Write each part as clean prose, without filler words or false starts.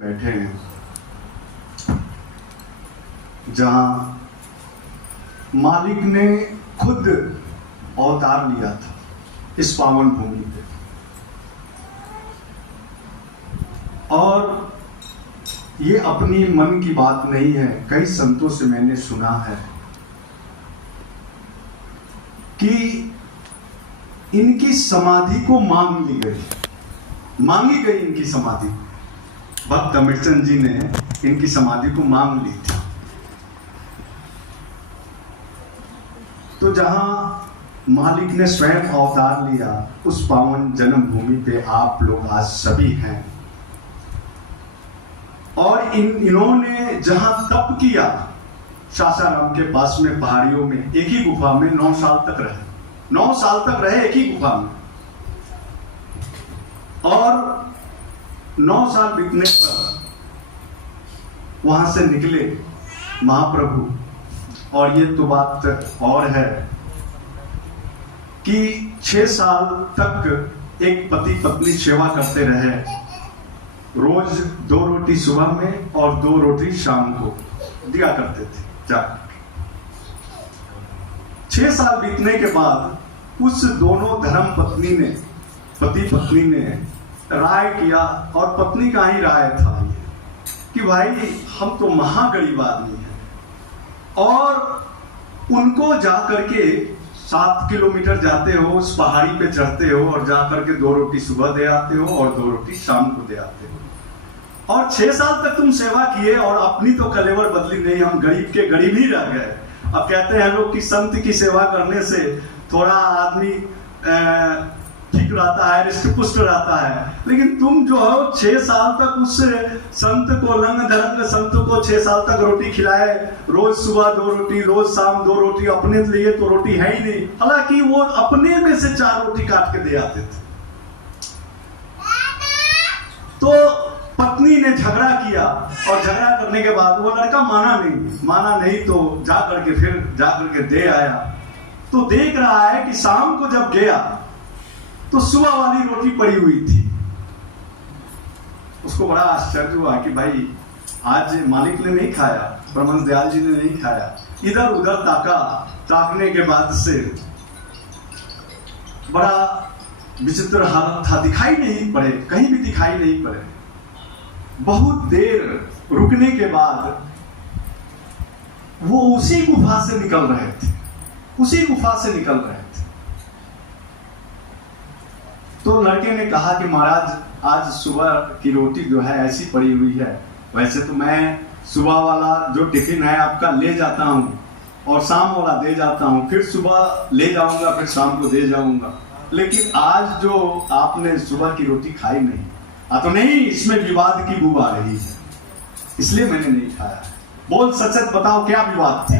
बैठे हैं जहां मालिक ने खुद अवतार लिया था इस पावन भूमि पे। और ये अपनी मन की बात नहीं है, कई संतों से मैंने सुना है कि इनकी समाधि को मांगी गई इनकी समाधि। भक्त अमृतचंद जी ने इनकी समाधि को मांग ली थी। तो जहां मालिक ने स्वयं अवतार लिया उस पावन जन्मभूमि पे आप लोग आज सभी हैं। और इन्होंने जहां तप किया सासाराम के पास में पहाड़ियों में, एक ही गुफा में 9 साल तक रहे। 9 साल तक रहे एक ही गुफा में। और 9 साल बीतने पर वहां से निकले महाप्रभु। और ये तो बात और है कि 6 साल तक एक पति पत्नी सेवा करते रहे। रोज 2 रोटी सुबह में और 2 रोटी शाम को दिया करते थे जाकर। 6 साल बीतने के बाद उस दोनों धर्म पत्नी ने, पति पत्नी ने राय किया, और पत्नी का ही राय था ये कि भाई हम तो महागरीब आदमी हैं और उनको जाकर के 7 किलोमीटर जाते हो, उस पहाड़ी पे चढ़ते हो और जाकर के 2 रोटी सुबह दे आते हो और 2 रोटी शाम को दे आते हो। और 6 साल तक तुम सेवा किए और अपनी तो कलेवर बदली नहीं, हम गरीब के गरीब ही रह गए। अब कहते हैं लोग कि संत की सेवा करने से थोड़ा आदमी ठीक रहता है, रिष्ट पुष्ट रहता है। लेकिन तुम जो हो 6 साल तक उस संत को, लंग धरंग संत को 6 साल तक रोटी खिलाए, रोज सुबह 2 रोटी, रोज शाम 2 रोटी। अपने लिए तो रोटी है ही नहीं, हालांकि वो अपने में से 4 रोटी काट के दे आते थे। तो पत्नी ने झगड़ा किया और झगड़ा करने के बाद वो लड़का माना नहीं तो जाकर के दे आया। तो देख रहा है कि शाम को जब गया तो सुबह वाली रोटी पड़ी हुई थी। उसको बड़ा आश्चर्य हुआ कि भाई आज मालिक ने नहीं खाया, परमहंस दयाल जी ने नहीं खाया। इधर उधर ताकने के बाद से बड़ा विचित्र हालत था, दिखाई नहीं पड़े, कहीं भी दिखाई नहीं पड़े। बहुत देर रुकने के बाद वो उसी गुफा से निकल रहे थे। तो लड़के ने कहा कि महाराज आज सुबह की रोटी जो है ऐसी पड़ी हुई है। वैसे तो मैं सुबह वाला जो टिफिन है आपका ले जाता हूँ और शाम वाला दे जाता हूँ, फिर सुबह ले जाऊंगा फिर शाम को दे जाऊंगा। लेकिन आज जो आपने सुबह की रोटी खाई नहीं, तो नहीं, इसमें विवाद की बू आ रही है, इसलिए मैंने नहीं खाया। बोल सच बताओ क्या विवाद थी?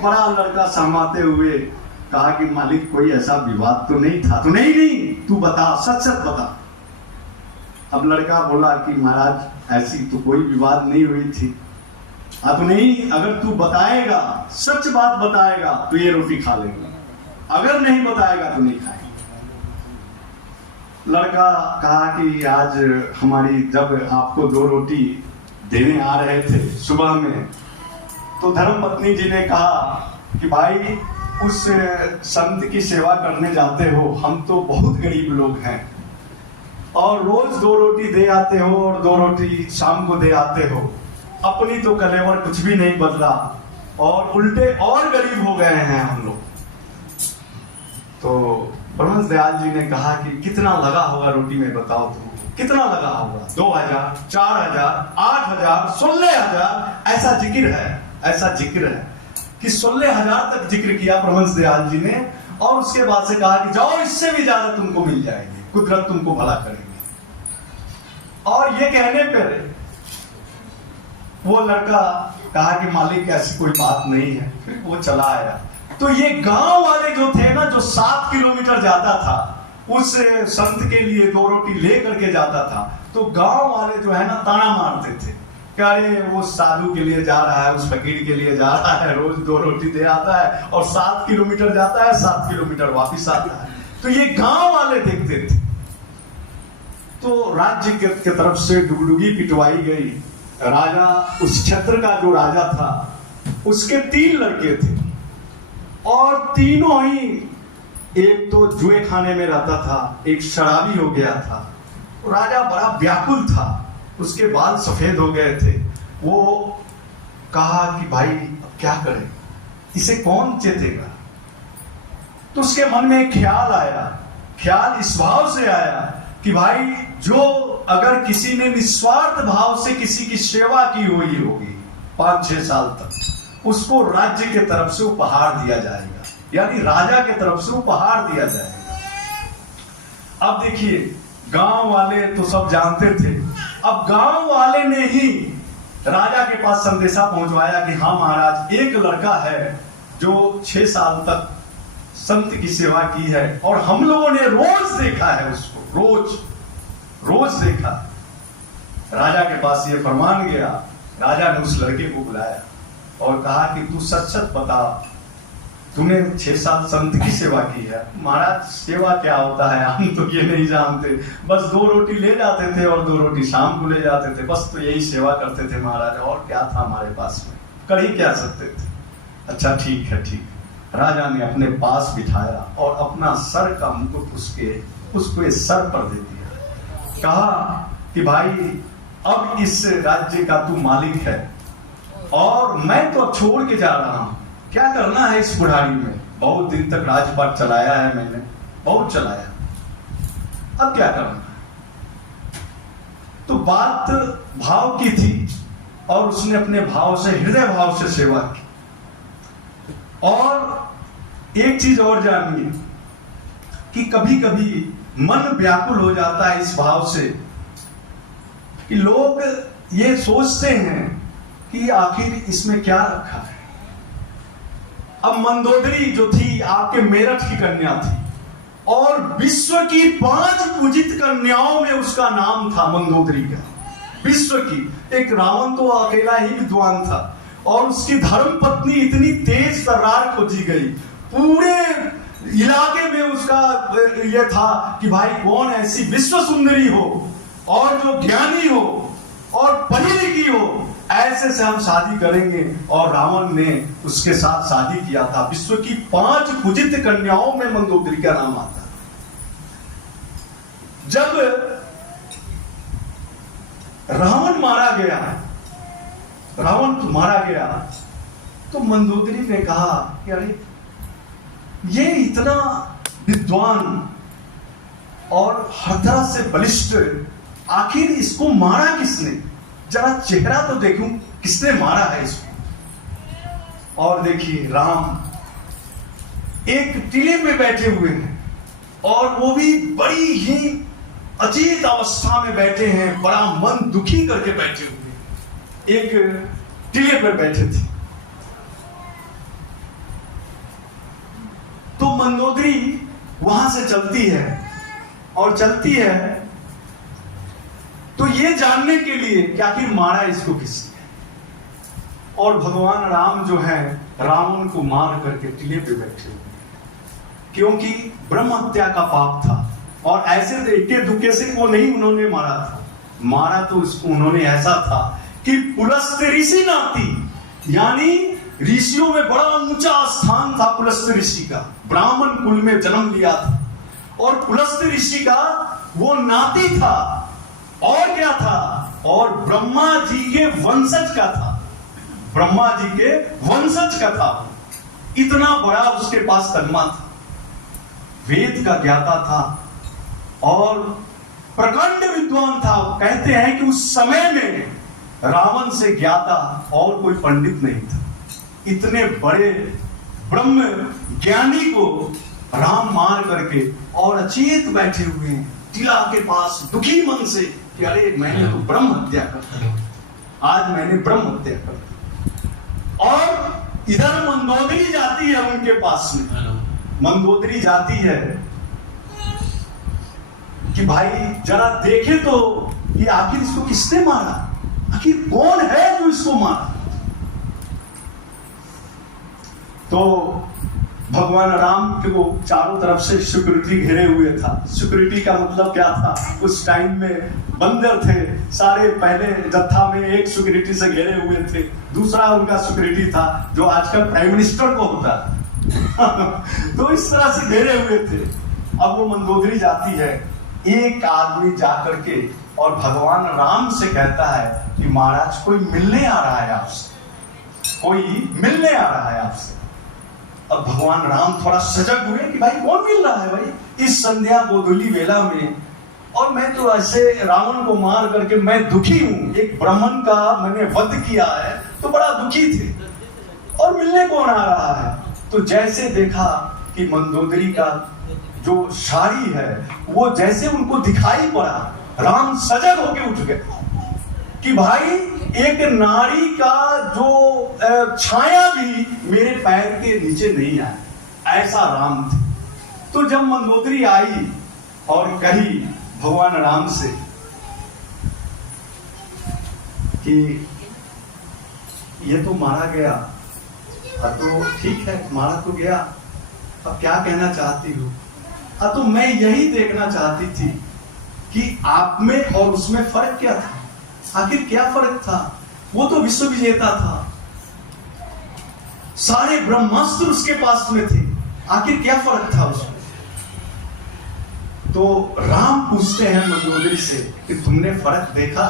बड़ा लड़का शर्माते हुए कहा कि मालिक कोई ऐसा विवाद तो नहीं था। तो नहीं तू बता, सच बता। अब लड़का बोला कि महाराज ऐसी तो कोई विवाद नहीं हुई थी। तो नहीं, अगर तू बताएगा, सच बात बताएगा तो ये रोटी खा लेगा, अगर नहीं बताएगा तो नहीं खाएगा। लड़का कहा कि आज हमारी जब आपको 2 रोटी देने आ रहे थे सुबह में, तो धर्म पत्नी जी ने कहा कि भाई उस संत की सेवा करने जाते हो, हम तो बहुत गरीब लोग हैं और रोज 2 रोटी दे आते हो और 2 रोटी शाम को दे आते हो। अपनी तो कलेवर कुछ भी नहीं बदला और उल्टे और गरीब हो गए हैं हम लोग। तो परमहंस दयाल जी ने कहा कि कितना लगा होगा रोटी में, बताओ तुम कितना लगा होगा? 2000, 4000, 8000, 16000 ऐसा जिक्र है कि 16000 तक जिक्र किया परमहंस दयाल जी ने। और उसके बाद से कहा कि जाओ, इससे भी ज्यादा तुमको मिल जाएगी, कुदरत तुमको भला करेगी। और ये कहने पर वो लड़का कहा कि मालिक ऐसी कोई बात नहीं है, फिर वो चला आया। तो ये गांव वाले जो थे ना, जो 7 किलोमीटर जाता था उस संत के लिए 2 रोटी ले करके जाता था, तो गांव वाले जो है ना ताना मारते थे, अरे वो साधु के लिए जा रहा है, उस फकीर के लिए जा रहा है, रोज 2 रोटी दे आता है और 7 किलोमीटर जाता है, 7 किलोमीटर वापिस आता है। तो ये गांव वाले देखते थे। तो राज्य के तरफ से डुगडुगी पिटवाई गई। राजा, उस क्षेत्र का जो राजा था, उसके 3 लड़के थे और तीनों ही, एक तो जुए खाने में रहता था, एक शराबी हो गया था। राजा बड़ा व्याकुल था, उसके बाल सफेद हो गए थे। वो कहा कि भाई अब क्या करें, इसे कौन चेतेगा। तो उसके मन में एक ख्याल आया। ख्याल इस भाव से आया कि भाई, जो अगर किसी ने निस्वार्थ भाव से किसी की सेवा की हुई होगी 5-6 साल तक, उसको राज्य के तरफ से उपहार दिया जाएगा, यानी राजा के तरफ से उपहार दिया जाएगा। अब देखिए, गांव वाले तो सब जानते थे। अब गांव वाले ने ही राजा के पास संदेशा पहुंचवाया कि हाँ महाराज, एक लड़का है जो 6 साल तक संत की सेवा की है और हम लोगों ने रोज देखा है उसको, रोज देखा। राजा के पास ये फरमान गया। राजा ने उस लड़के को बुलाया और कहा कि तू सच सच बता, तूने 6 साल संत की सेवा की है। महाराज, सेवा क्या होता है हम तो ये नहीं जानते, बस 2 रोटी ले जाते थे और 2 रोटी शाम को ले जाते थे, बस तो यही सेवा करते थे महाराज, और क्या था हमारे पास में, कर ही क्या सकते थे। अच्छा ठीक है, ठीक। राजा ने अपने पास बिठाया और अपना सर का मुकुट उसको इस सर पर दे दिया। कहा कि भाई, अब इस राज्य का तू मालिक है और मैं तो अब छोड़ के जा रहा हूं, क्या करना है इस बुढ़ारी में। बहुत दिन तक राजपाट चलाया है मैंने, बहुत चलाया, अब क्या करना है। तो बात भाव की थी और उसने अपने भाव से, हृदय भाव से सेवा की। और एक चीज और जानिए कि कभी कभी मन व्याकुल हो जाता है इस भाव से कि लोग ये सोचते हैं कि आखिर इसमें क्या रखा है। अब मंदोदरी जो थी आपके मेरठ की कन्या थी और विश्व की 5 पूजित कन्याओं में उसका नाम था मंदोदरी का, विश्व की। एक रावण तो अकेला ही विद्वान था और उसकी धर्म पत्नी इतनी तेज तर्रार खोजी गई, पूरे इलाके में उसका यह था कि भाई कौन ऐसी विश्व सुंदरी हो और जो ज्ञानी हो और पढ़ी लिखी हो, ऐसे से हम शादी करेंगे। और रावण ने उसके साथ शादी किया था। विश्व की 5 पूजित कन्याओं में मंदोदरी का नाम आता। जब रावण मारा गया तो मंदोदरी ने कहा कि अरे, ये इतना विद्वान और हर तरह से बलिष्ठ, आखिर इसको मारा किसने, जरा चेहरा तो देखूं किसने मारा है इसको। और देखिए, राम एक टीले में बैठे हुए हैं और वो भी बड़ी ही अजीब अवस्था में बैठे हैं, बड़ा मन दुखी करके बैठे हुए, एक टीले पर बैठे थे। तो मंदोदरी वहां से चलती है और चलती है तो ये जानने के लिए कि आखिर मारा इसको किसने। और भगवान राम जो है, रावण को मार करके टीले पे बैठे हुए, क्योंकि ब्रह्म हत्या का पाप था और ऐसे देखे दुखे से को नहीं उन्होंने मारा था। मारा तो उसको उन्होंने ऐसा था कि पुलस्त ऋषि नाती, यानी ऋषियों में बड़ा ऊंचा स्थान था पुलस्त ऋषि का, ब्राह्मण कुल में जन्म लिया था और पुलस्त ऋषि का वो नाती था। और क्या था, और ब्रह्मा जी के वंशज का था, ब्रह्मा जी के वंशज का था। इतना बड़ा उसके पास तगमा था, वेद का ज्ञाता था और प्रकांड विद्वान था। कहते हैं कि उस समय में रावण से ज्ञाता और कोई पंडित नहीं था। इतने बड़े ब्रह्म ज्ञानी को राम मार करके और अचेत बैठे हुए हैं टीला के पास, दुखी मन से कि अरे मैंने तो ब्रह्म हत्या कर दी, आज मैंने ब्रह्म हत्या कर दी। और इधर मंदोदरी जाती है उनके पास में, मंदोदरी जाती है कि भाई जरा देखे तो कि आखिर इसको किसने मारा, आखिर कौन है जो इसको मारा। तो भगवान राम के वो चारों तरफ से सिक्योरिटी घेरे हुए था। सिक्योरिटी का मतलब क्या था, उस टाइम में बंदर थे सारे, पहले जत्था में एक सिक्योरिटी से घेरे हुए थे, दूसरा उनका सिक्योरिटी था जो आजकल प्राइम मिनिस्टर को होता है तो इस तरह से घेरे हुए थे। अब वो मंदोदरी जाती है, एक आदमी जाकर के और भगवान राम से कहता है कि महाराज कोई मिलने आ रहा है आपसे, कोई मिलने आ रहा है आपसे। अब भगवान राम थोड़ा सजग हुए कि भाई कौन मिल रहा है भाई इस संध्या गोधूली वेला में, और मैं तो ऐसे रावण को मार करके मैं दुखी हूं, एक ब्राह्मण का मैंने वध किया है तो बड़ा दुखी थे, और मिलने कौन आ रहा है। तो जैसे देखा कि मंदोदरी का जो साड़ी है वो जैसे उनको दिखाई पड़ा, राम सजग होके उठ गए कि भाई एक नारी का जो छाया भी मेरे पैर के नीचे नहीं आया, ऐसा राम थे। तो जब मंदोदरी आई और कही भगवान राम से कि ये तो मारा गया, तो ठीक है मारा तो गया, अब क्या कहना चाहती हो। तो मैं यही देखना चाहती थी कि आप में और उसमें फर्क क्या था, आखिर क्या फर्क था। वो तो विश्व विजेता था, सारे ब्रह्मास्त्र उसके पास में थे, आखिर क्या फर्क था उसमें। तो राम पूछते हैं मंदोदरी से कि तुमने फर्क देखा,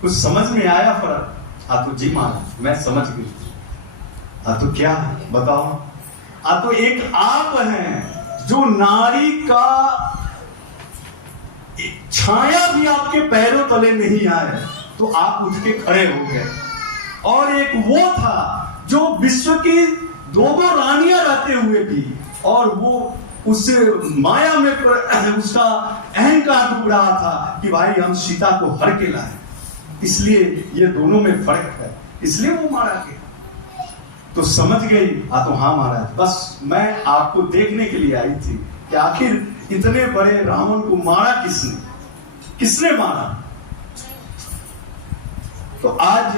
कुछ समझ में आया फर्क। तो जी महाराज मैं समझ गई। तो क्या बताओ। तो एक आप हैं जो नारी का छाया भी आपके पैरों तले नहीं आए तो आप उठ के खड़े हो गए, और एक वो था जो विश्व की दो रानियां रहते हुए भी, और वो उस माया में उसका अहंकार डूब रहा था कि भाई हम सीता को हर के लाए, इसलिए ये दोनों में फर्क है, इसलिए वो मारा गया। तो समझ गई। तो हाँ महाराज, बस मैं आपको देखने के लिए आई थी कि आखिर इतने बड़े रावण को मारा किसने मारा। तो आज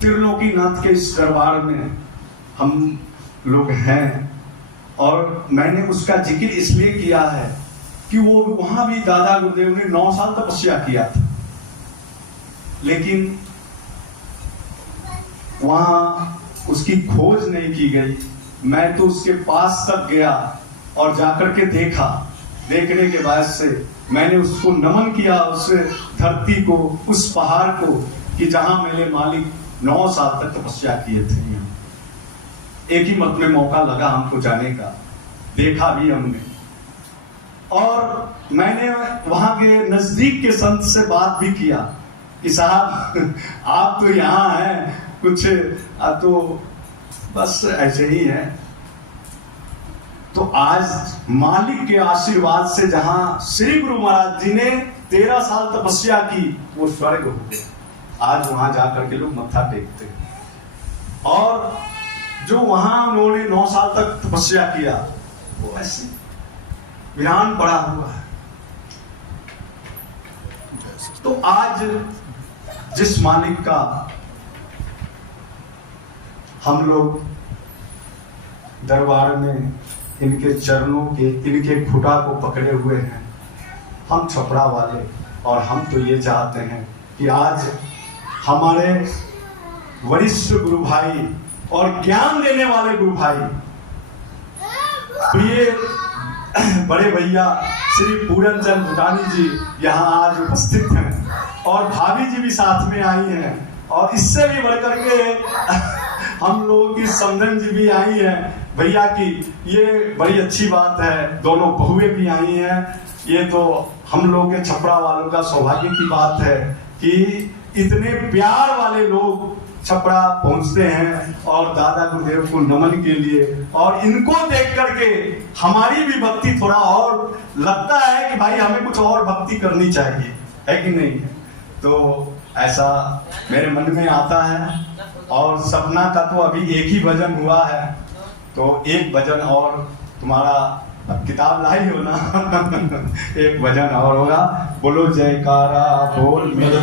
त्रिलोकीनाथ के इस दरबार में हम लोग हैं, और मैंने उसका जिक्र इसलिए किया है कि वो वहां भी दादा गुरुदेव ने 9 साल तपस्या किया था, लेकिन वहां उसकी खोज नहीं की गई। मैं तो उसके पास तक गया और जाकर के देखा, देखने के बाद से मैंने उसको नमन किया, उस धरती को, उस पहाड़ को, कि जहां मेरे मालिक 9 साल तक तपस्या किए थे। एक ही मत में मौका लगा हमको जाने का, देखा भी हमने, और मैंने वहां के नजदीक के संत से बात भी किया कि साहब आप तो यहाँ हैं, कुछ तो बस ऐसे ही है। तो आज मालिक के आशीर्वाद से जहां श्री गुरु महाराज जी ने 13 साल तपस्या की, वो स्वर्ग हो गया। आज वहां जाकर के लोग मत्था टेकते हैं, और जो वहां उन्होंने 9 साल तक तपस्या किया वो ऐसे वीरान पड़ा हुआ है। तो आज जिस मालिक का हम लोग दरबार में इनके चरणों के, इनके खुटा को पकड़े हुए हैं, हम छपरा वाले, और हम तो ये चाहते हैं कि आज हमारे वरिष्ठ गुरु भाई और ज्ञान देने वाले गुरु भाई, प्रिय बड़े भैया श्री पूरन चंद भूटानी जी यहाँ आज उपस्थित हैं, और भाभी जी भी साथ में आई हैं, और इससे भी बढ़कर के हम लोगों की समधन जी भी आई हैं भैया की, ये बड़ी अच्छी बात है। दोनों बहुएं भी आई हैं। ये तो हम लोग के छपरा वालों का सौभाग्य की बात है कि इतने प्यार वाले लोग छपरा पहुंचते हैं और दादा गुरुदेव को नमन के लिए, और इनको देख करके हमारी भी भक्ति थोड़ा और लगता है कि भाई हमें कुछ और भक्ति करनी चाहिए, है कि नहीं। तो ऐसा मेरे मन में आता है, और सपना का तो अभी एक ही भजन हुआ है, तो एक भजन और तुम्हारा किताब लाई हो ना एक भजन और होगा। बोलो जयकारा बोल मेरे